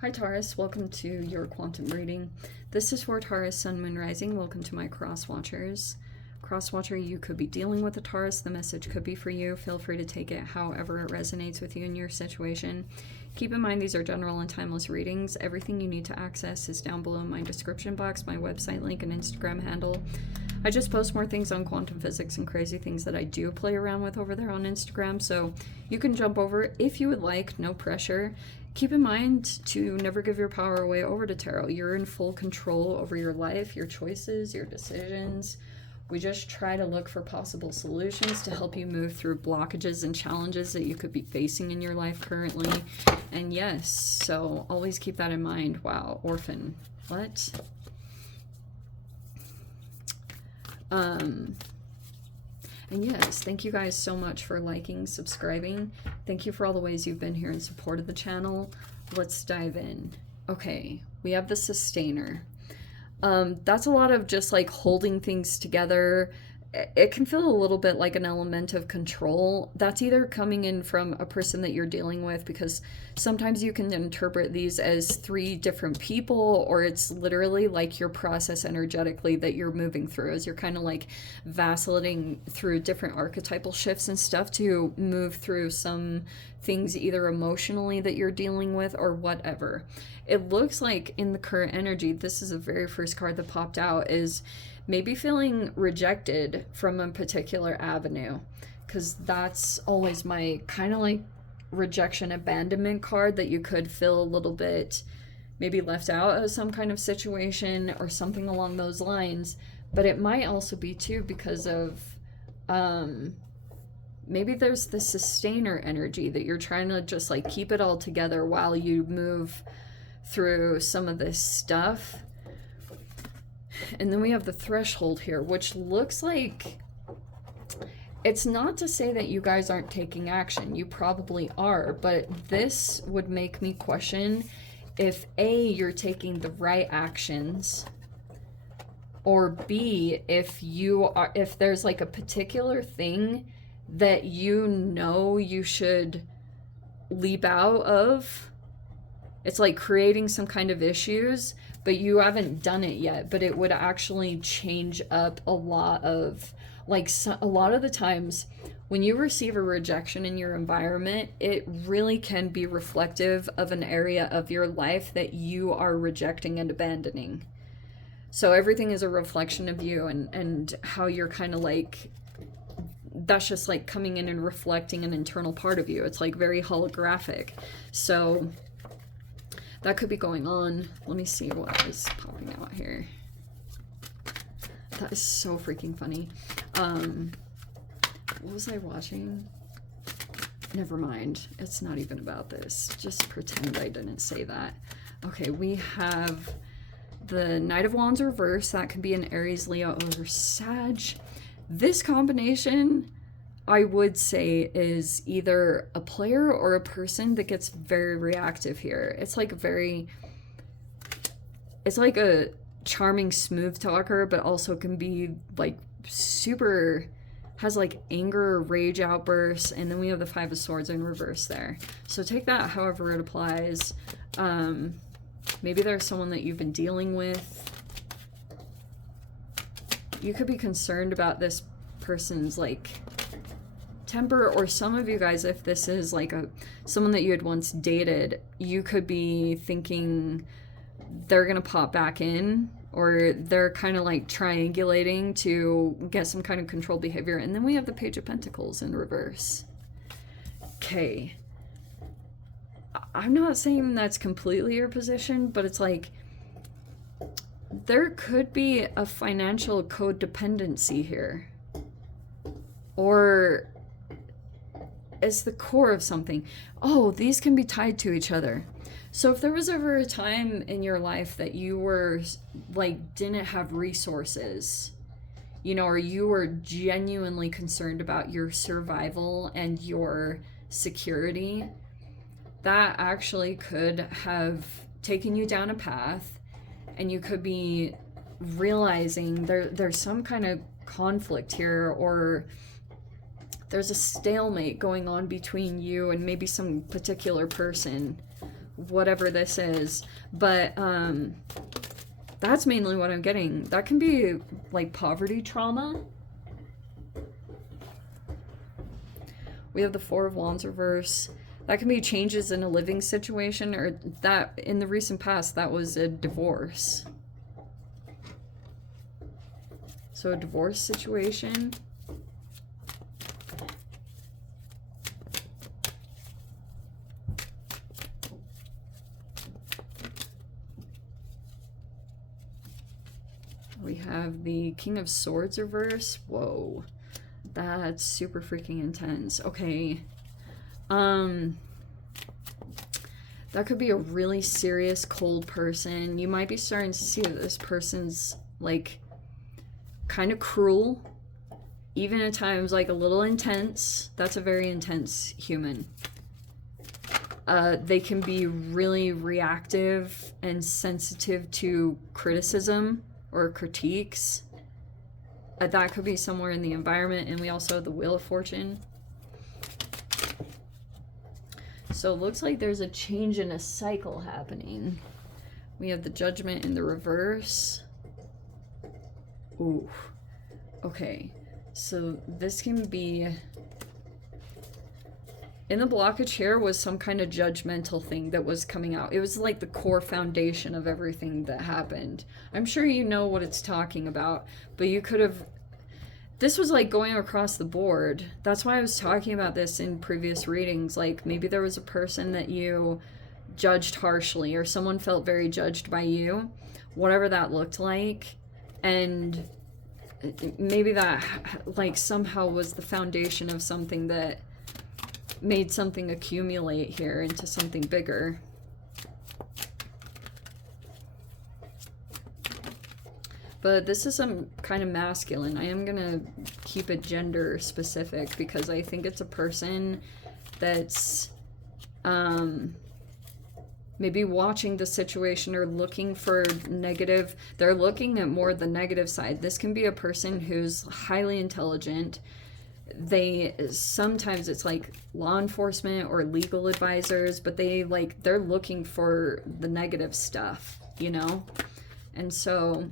Hi Taurus, welcome to your quantum reading. This is for Taurus, Sun, Moon, Rising. Welcome to my cross watchers. Cross watcher, you could be dealing with a Taurus. The message could be for you. Feel free to take it however it resonates with you in your situation. Keep in mind these are general and timeless readings. Everything you need to access is down below in my description box, my website link, and Instagram handle. I just post more things on quantum physics and crazy things that I do play around with over there on Instagram, so you can jump over if you would like, no pressure. Keep in mind to never give your power away over to tarot. You're in full control over your life, your choices, your decisions. We just try to look for possible solutions to help you move through blockages and challenges that you could be facing in your life currently. And yes, so always keep that in mind. Wow, orphan. What? And yes, thank you guys so much for liking, subscribing. Thank you for all the ways you've been here in support of the channel. Let's dive in. Okay, we have the Sustainer. That's a lot of just like holding things together. It can feel a little bit like an element of control. That's either coming in from a person that you're dealing with, because sometimes you can interpret these as three different people, or it's literally like your process energetically that you're moving through as you're kind of like vacillating through different archetypal shifts and stuff to move through some things either emotionally that you're dealing with or whatever. It looks like in the current energy, this is the very first card that popped out, is maybe feeling rejected from a particular avenue, because that's always my kind of like rejection abandonment card, that you could feel a little bit maybe left out of some kind of situation or something along those lines. But it might also be too because of maybe there's the Sustainer energy that you're trying to just like keep it all together while you move through some of this stuff. And then we have the Threshold here, which looks like, it's not to say that you guys aren't taking action. You probably are, but this would make me question if A, you're taking the right actions, or B, if there's like a particular thing that you know you should leap out of. It's like creating some kind of issues, but you haven't done it yet. But it would actually change up a lot of, like, a lot of the times when you receive a rejection in your environment, it really can be reflective of an area of your life that you are rejecting and abandoning. So everything is a reflection of you and how you're kind of like, that's just like coming in and reflecting an internal part of you. It's like very holographic. So that could be going on. Let me see what is popping out here. That is so freaking funny. What was I watching? Never mind. It's not even about this. Just pretend I didn't say that. Okay, we have the Knight of Wands reverse. That could be an Aries, Leo, or Sag. This combination, I would say, is either a player or a person that gets very reactive here. It's like it's like a charming, smooth talker, but also can be like super, has like anger, rage outbursts. And then we have the Five of Swords in reverse there. So take that however it applies. Maybe there's someone that you've been dealing with. You could be concerned about this person's like temper, or some of you guys, if this is like someone that you had once dated, you could be thinking they're gonna pop back in, or they're kind of like triangulating to get some kind of control behavior. And then we have the Page of Pentacles in reverse. Okay, I'm not saying that's completely your position, but it's like there could be a financial codependency here, or it's the core of something. Oh, these can be tied to each other. So if there was ever a time in your life that you were like didn't have resources, you know, or you were genuinely concerned about your survival and your security, that actually could have taken you down a path, and you could be realizing there's some kind of conflict here, or there's a stalemate going on between you and maybe some particular person whatever this is. But that's mainly what I'm getting. That can be like poverty trauma. We have the Four of Wands reverse. That can be changes in a living situation, or that in the recent past, that was a divorce. So a divorce situation. We have the King of Swords reverse. Whoa. That's super freaking intense. Okay. That could be a really serious, cold person. You might be starting to see that this person's, like, kind of cruel. Even at times, like, a little intense. That's a very intense human. They can be really reactive and sensitive to criticism or critiques. That could be somewhere in the environment. And we also have the Wheel of Fortune. So it looks like there's a change in a cycle happening. We have the Judgment in the reverse. Ooh. Okay. So this can be... In the blockage here was some kind of judgmental thing that was coming out. It was like the core foundation of everything that happened. I'm sure you know what it's talking about, but you could have... This was like going across the board. That's why I was talking about this in previous readings. Like maybe there was a person that you judged harshly, or someone felt very judged by you, whatever that looked like. And maybe that like somehow was the foundation of something that made something accumulate here into something bigger. But this is some kind of masculine. I am gonna keep it gender specific because I think it's a person that's maybe watching the situation or looking for negative. They're looking at more the negative side. This can be a person who's highly intelligent. They sometimes it's like law enforcement or legal advisors, but they're looking for the negative stuff, you know? And so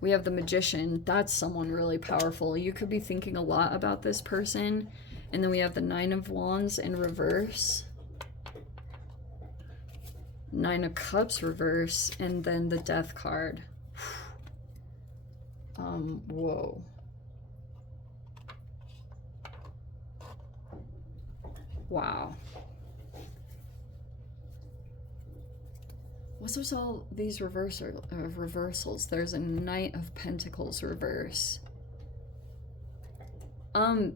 we have the Magician. That's someone really powerful. You could be thinking a lot about this person. And then we have the Nine of Wands in reverse. Nine of Cups reverse. And then the Death card. Whoa. Wow. What's with all these reversals? There's a Knight of Pentacles reverse.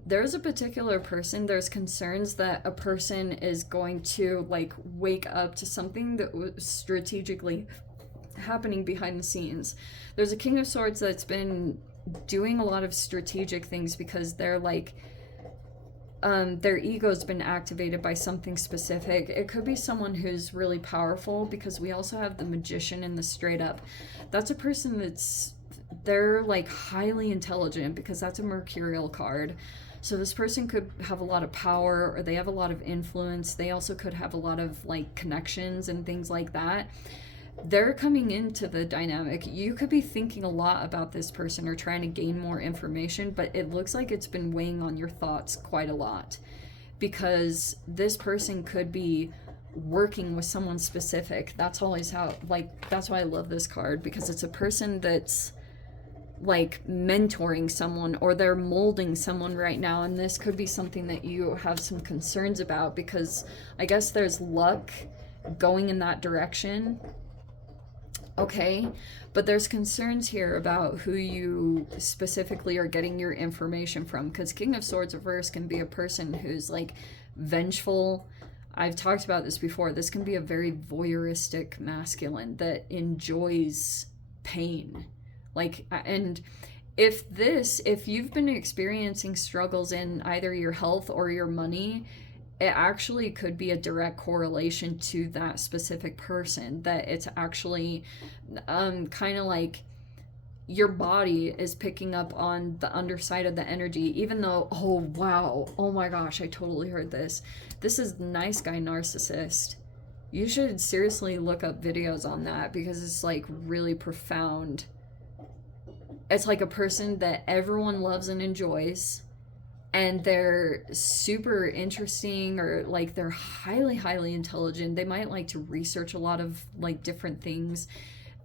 There's a particular person, there's concerns that a person is going to like wake up to something that was strategically happening behind the scenes. There's a King of Swords that's been doing a lot of strategic things because they're like their ego's been activated by something specific. It could be someone who's really powerful because we also have the Magician and the Straight Up. That's a person they're like highly intelligent because that's a mercurial card. So this person could have a lot of power or they have a lot of influence. They also could have a lot of like connections and things like that. They're coming into the dynamic. You could be thinking a lot about this person or trying to gain more information, but it looks like it's been weighing on your thoughts quite a lot because this person could be working with someone specific. That's always how, like, that's why I love this card, because it's a person that's like mentoring someone or they're molding someone right now. And this could be something that you have some concerns about because I guess there's luck going in that direction. Okay, but there's concerns here about who you specifically are getting your information from, because King of Swords reverse can be a person who's like vengeful. I've talked about this before. This can be a very voyeuristic masculine that enjoys pain. Like, and if you've been experiencing struggles in either your health or your money, it actually could be a direct correlation to that specific person, that it's actually kind of like your body is picking up on the underside of the energy, even though, oh wow, oh my gosh, I totally heard this. This is nice guy narcissist. You should seriously look up videos on that, because it's like really profound. It's like a person that everyone loves and enjoys, and they're super interesting, or like they're highly intelligent. They might like to research a lot of like different things.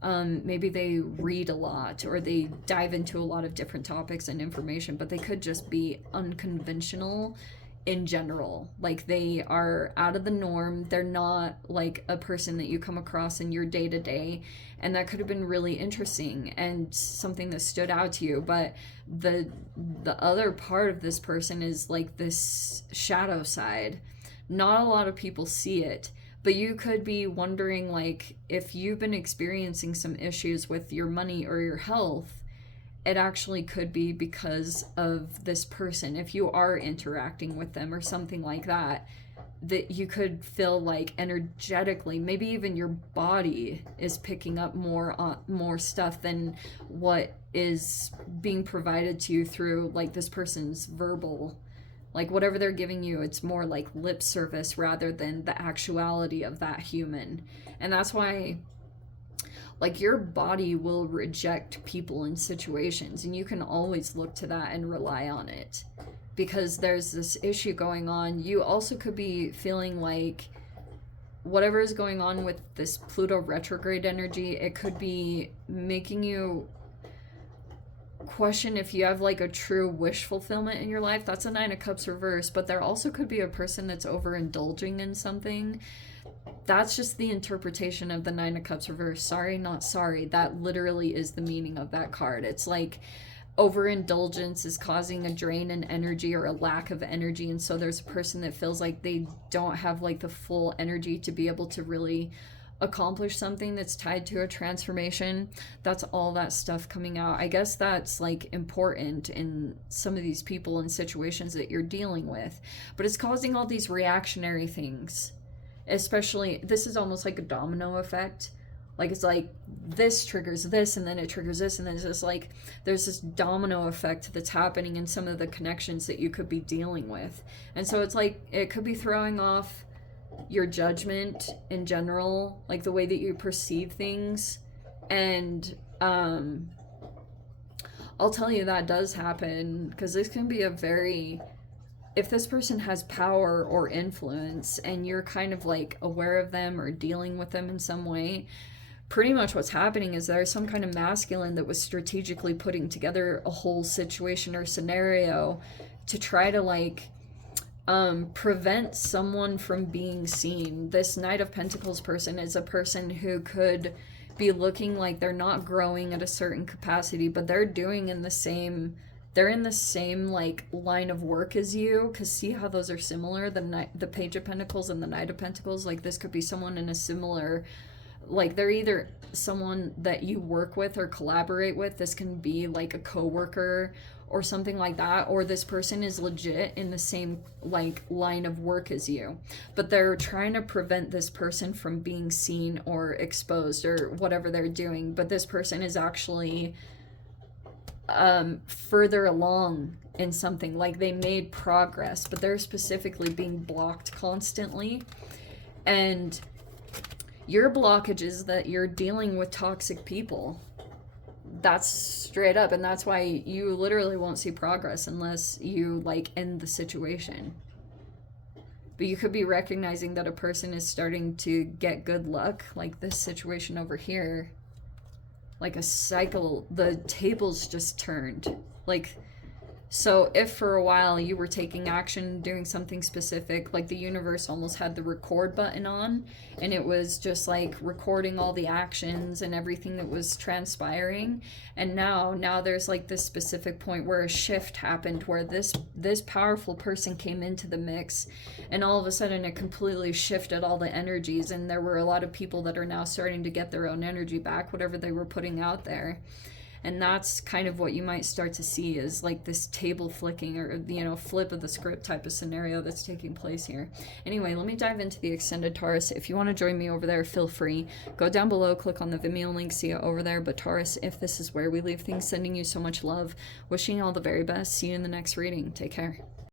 Maybe they read a lot, or they dive into a lot of different topics and information, but they could just be unconventional in general. Like they are out of the norm. They're not like a person that you come across in your day-to-day, and that could have been really interesting and something that stood out to you. But the other part of this person is like this shadow side. Not a lot of people see it, but you could be wondering, like, if you've been experiencing some issues with your money or your health, it actually could be because of this person. If you are interacting with them or something like that, that you could feel like energetically, maybe even your body is picking up more stuff than what is being provided to you through like this person's verbal, like whatever they're giving you. It's more like lip service rather than the actuality of that human. And that's why like your body will reject people in situations, and you can always look to that and rely on it, because there's this issue going on. You also could be feeling like whatever is going on with this Pluto retrograde energy, it could be making you question if you have like a true wish fulfillment in your life. That's a Nine of Cups reverse, but there also could be a person that's overindulging in something. That's just the interpretation of the Nine of Cups reverse. Sorry, not sorry. That literally is the meaning of that card. It's like overindulgence is causing a drain in energy or a lack of energy, and so there's a person that feels like they don't have like the full energy to be able to really accomplish something that's tied to a transformation. That's all that stuff coming out. I guess that's like important in some of these people and situations that you're dealing with, but it's causing all these reactionary things. Especially, this is almost like a domino effect. Like it's like this triggers this, and then it triggers this, and then it's just like there's this domino effect that's happening in some of the connections that you could be dealing with. And so it's like it could be throwing off your judgment in general, like the way that you perceive things. And I'll tell you that does happen, because this can be a very, if this person has power or influence and you're kind of like aware of them or dealing with them in some way, pretty much what's happening is there's some kind of masculine that was strategically putting together a whole situation or scenario to try to like prevent someone from being seen. This Knight of Pentacles person is a person who could be looking like they're not growing at a certain capacity, but they're doing in the same, they're in the same like line of work as you, because see how those are similar, the Page of Pentacles and the Knight of Pentacles. Like this could be someone in a similar, like they're either someone that you work with or collaborate with. This can be like a coworker or something like that, or this person is legit in the same like line of work as you, but they're trying to prevent this person from being seen or exposed or whatever they're doing. But this person is actually further along in something, like they made progress, but they're specifically being blocked constantly. And your blockage is that you're dealing with toxic people. That's straight up, and that's why you literally won't see progress unless you like end the situation. But you could be recognizing that a person is starting to get good luck, like this situation over here. Like a cycle, the tables just turned. Like, so if for a while you were taking action, doing something specific, like the universe almost had the record button on, and it was just like recording all the actions and everything that was transpiring. And now there's like this specific point where a shift happened, where this powerful person came into the mix, and all of a sudden it completely shifted all the energies, and there were a lot of people that are now starting to get their own energy back, whatever they were putting out there. And that's kind of what you might start to see is like this table flicking or, you know, flip of the script type of scenario that's taking place here. Anyway, let me dive into the extended Taurus. If you want to join me over there, feel free. Go down below, click on the Vimeo link, see it over there. But Taurus, if this is where we leave things, sending you so much love, wishing you all the very best. See you in the next reading. Take care.